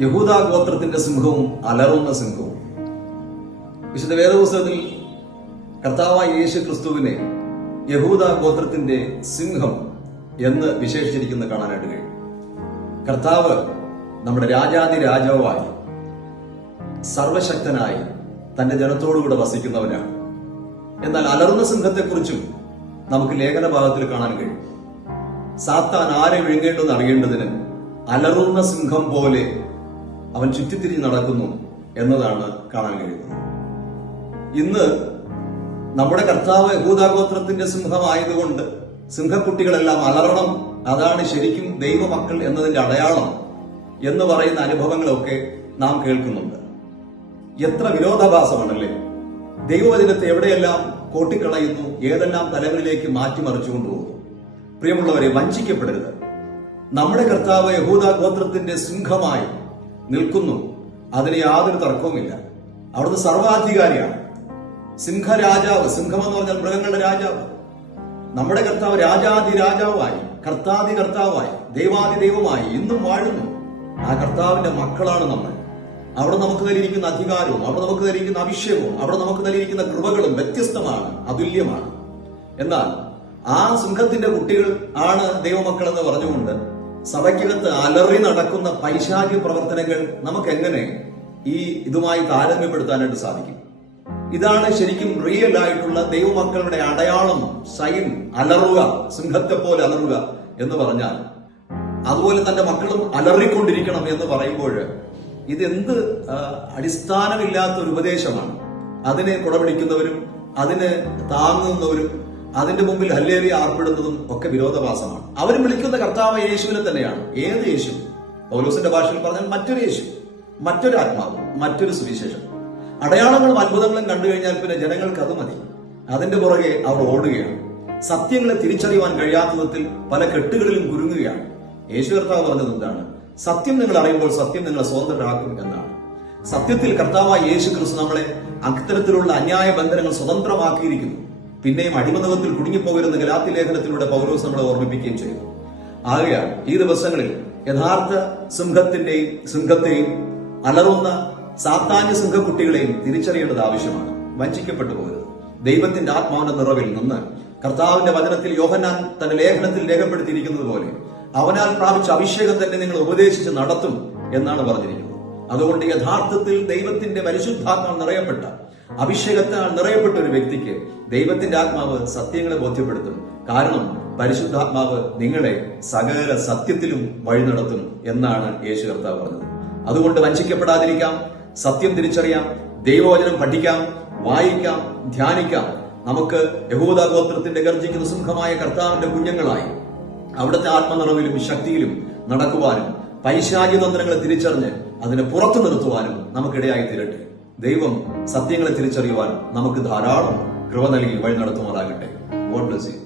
യഹൂദ ഗോത്രത്തിന്റെ സിംഹവും അലറുന്ന സിംഹവും. വിശുദ്ധ വേദപുസ്തകത്തിൽ കർത്താവായ യേശു ക്രിസ്തുവിനെ യഹൂദ ഗോത്രത്തിന്റെ സിംഹം എന്ന് വിശേഷിച്ചിരിക്കുന്ന കാണാനായിട്ട് കഴിയും. കർത്താവ് നമ്മുടെ രാജാതി രാജാവായി സർവശക്തനായി തന്റെ ജനത്തോടുകൂടെ വസിക്കുന്നവനാണ്. എന്നാൽ അലർന്ന സിംഹത്തെക്കുറിച്ചും നമുക്ക് ലേഖന ഭാഗത്തിൽ കാണാൻ കഴിയും. സാത്താൻ ആരെ വിഴുങ്ങേണ്ടെന്ന് അറിയേണ്ടതിന് അലറുന്ന സിംഹം പോലെ അവൻ ചുറ്റിത്തിരിഞ്ഞ് നടക്കുന്നു എന്നതാണ് കാണാൻ കഴിയുന്നത്. ഇന്ന് നമ്മുടെ കർത്താവ് യഹൂദാഗോത്രത്തിന്റെ സിംഹമായതുകൊണ്ട് സിംഹക്കുട്ടികളെല്ലാം അലറണം. അതാണ് ശരിക്കും ദൈവമക്കൾ എന്നതിന്റെ അടയാളം എന്ന് പറയുന്ന അനുഭവങ്ങളൊക്കെ നാം കേൾക്കുന്നുണ്ട്. എത്ര വിരോധാഭാസമാണല്ലേ? ദൈവവചനത്തെ എവിടെയെല്ലാം കോട്ടിക്കളയുന്നു ഏതെല്ലാം തലങ്ങളിലേക്ക് മാറ്റിമറിച്ചു കൊണ്ടുപോകുന്നു പ്രിയമുള്ളവരെ വഞ്ചിക്കപ്പെടരുത്. നമ്മുടെ കർത്താവ് യഹൂദ ഗോത്രത്തിന്റെ സിംഹമായി നിൽക്കുന്നു. അതിന് യാതൊരു തർക്കവുമില്ല. അവിടുന്ന് സർവാധികാരിയാണ്. സിംഹരാജാവ് സിംഹം എന്ന് പറഞ്ഞാൽ മൃഗങ്ങളുടെ രാജാവ്. നമ്മുടെ കർത്താവ് രാജാതി രാജാവായി കർത്താതി കർത്താവായി ദൈവാതി ദൈവമായി ഇന്നും വാഴുന്നു. ആ കർത്താവിന്റെ മക്കളാണ് നമ്മൾ. അവിടെ നമുക്ക് നൽകിയിരിക്കുന്ന അധികാരവും അവിടെ നമുക്ക് നൽകിയിരിക്കുന്ന അഭിഷേകവും അവിടെ നമുക്ക് നൽകിയിരിക്കുന്ന കൃപകളും വ്യത്യസ്തമാണ് അതുല്യമാണ്. എന്നാൽ ആ സിംഹത്തിന്റെ കുട്ടികൾ ആണ് ദൈവമക്കൾ എന്ന് പറഞ്ഞുകൊണ്ട് സഭയ്ക്കകത്ത് അലറി നടക്കുന്ന പൈശാചിക പ്രവർത്തനങ്ങൾ നമുക്ക് എങ്ങനെ ഈ ഇതുമായി താരതമ്യപ്പെടുത്താനായിട്ട് സാധിക്കും? ഇതാണ് ശരിക്കും റിയൽ ആയിട്ടുള്ള ദൈവമക്കളുടെ അടയാളം സൈൻ അലറുക സിംഹത്തെ പോലെ അലറുക എന്ന് പറഞ്ഞാൽ അതുപോലെ തന്റെ മക്കളും അലറിക്കൊണ്ടിരിക്കണം എന്ന് പറയുമ്പോൾ ഇതെന്ത് അടിസ്ഥാനമില്ലാത്ത ഒരു ഉപദേശമാണ്. അതിനെ കുടപിടിക്കുന്നവരും അതിന് താങ്ങുന്നവരും അതിന്റെ മുമ്പിൽ ഹല്ലേലി ആർപ്പെടുന്നതും ഒക്കെ വിരോധവാസമാണ് അവർ വിളിക്കുന്ന കർത്താവ് യേശുവിനെ തന്നെയാണ്. ഏത് യേശു? പൗലോസിന്റെ ഭാഷയിൽ പറഞ്ഞാൽ മറ്റൊരു യേശു മറ്റൊരു ആത്മാവ് മറ്റൊരു സുവിശേഷം. അടയാളങ്ങളും അത്ഭുതങ്ങളും കണ്ടു കഴിഞ്ഞാൽ പിന്നെ ജനങ്ങൾക്ക് അത് മതി. അതിന്റെ പുറകെ അവർ ഓടുകയാണ്. സത്യങ്ങളെ തിരിച്ചറിയുവാൻ കഴിയാത്ത വിധത്തിൽ പല കെട്ടുകളിലും കുരുങ്ങുകയാണ്. യേശു കർത്താവ് പറഞ്ഞത് എന്താണ്? സത്യം നിങ്ങൾ അറിയുമ്പോൾ സത്യം നിങ്ങളെ സ്വതന്ത്രരാക്കും എന്നാണ്. സത്യത്തിൽ കർത്താവായ യേശു ക്രിസ്തു നമ്മളെ അത്തരത്തിലുള്ള അന്യായ ബന്ധനങ്ങൾ സ്വതന്ത്രമാക്കിയിരിക്കുന്നു. പിന്നെയും അടിമതത്തിൽ കുടുങ്ങിപ്പോകരുന്ന ഗലാത്തി ലേഖനത്തിലൂടെ പൗലോസ് നമ്മളെ ഓർമ്മിപ്പിക്കുകയും ചെയ്തു. ആകയാൽ ഈ ദിവസങ്ങളിൽ യഥാർത്ഥ സിംഹത്തിന്റെയും സിംഹത്തെയും അലറുന്ന സാത്താന്യ സിംഹക്കുട്ടികളെയും തിരിച്ചറിയേണ്ടത് ആവശ്യമാണ്. വഞ്ചിക്കപ്പെട്ടു പോകരുത്. ദൈവത്തിന്റെ ആത്മാവിന്റെ നിറവിൽ നിന്ന് കർത്താവിന്റെ വചനത്തിൽ യോഹന്നാൻ തന്റെ ലേഖനത്തിൽ രേഖപ്പെടുത്തിയിരിക്കുന്നത് പോലെ അവനാൽ പ്രാപിച്ച അഭിഷേകം തന്നെ നിങ്ങൾ ഉപദേശിച്ച് നടത്തും എന്നാണ് പറഞ്ഞിരിക്കുന്നത്. അതുകൊണ്ട് യഥാർത്ഥത്തിൽ ദൈവത്തിന്റെ പരിശുദ്ധാത്മാവ് നിറയപ്പെട്ട അഭിഷേകത്താൽ നിറയപ്പെട്ട ഒരു വ്യക്തിക്ക് ദൈവത്തിന്റെ ആത്മാവ് സത്യങ്ങളെ ബോധ്യപ്പെടുത്തും. കാരണം പരിശുദ്ധാത്മാവ് നിങ്ങളെ സകല സത്യത്തിലും വഴി നടത്തും എന്നാണ് യേശു കർത്താവ് പറഞ്ഞത്. അതുകൊണ്ട് വഞ്ചിക്കപ്പെടാതിരിക്കാം സത്യം തിരിച്ചറിയാം ദൈവവചനം പഠിക്കാം വായിക്കാം ധ്യാനിക്കാം. നമുക്ക് യഹൂദ ഗോത്രത്തിന്റെ ഗർജിക്കുന്ന സിംഹമായ കർത്താവിന്റെ കുഞ്ഞുങ്ങളായി അവിടുത്തെ ആത്മനിറവിലും ശക്തിയിലും നടക്കുവാനും പൈശാചി തന്ത്രങ്ങളെ തിരിച്ചറിഞ്ഞ് അതിനെ പുറത്തു നിർത്തുവാനും നമുക്കിടയായി തീരട്ടെ ദൈവം സത്യങ്ങളെ തിരിച്ചറിയുവാൻ നമുക്ക് ധാരാളം കൃപ നൽകി വഴി നടത്തുമാറാകട്ടെ. God bless you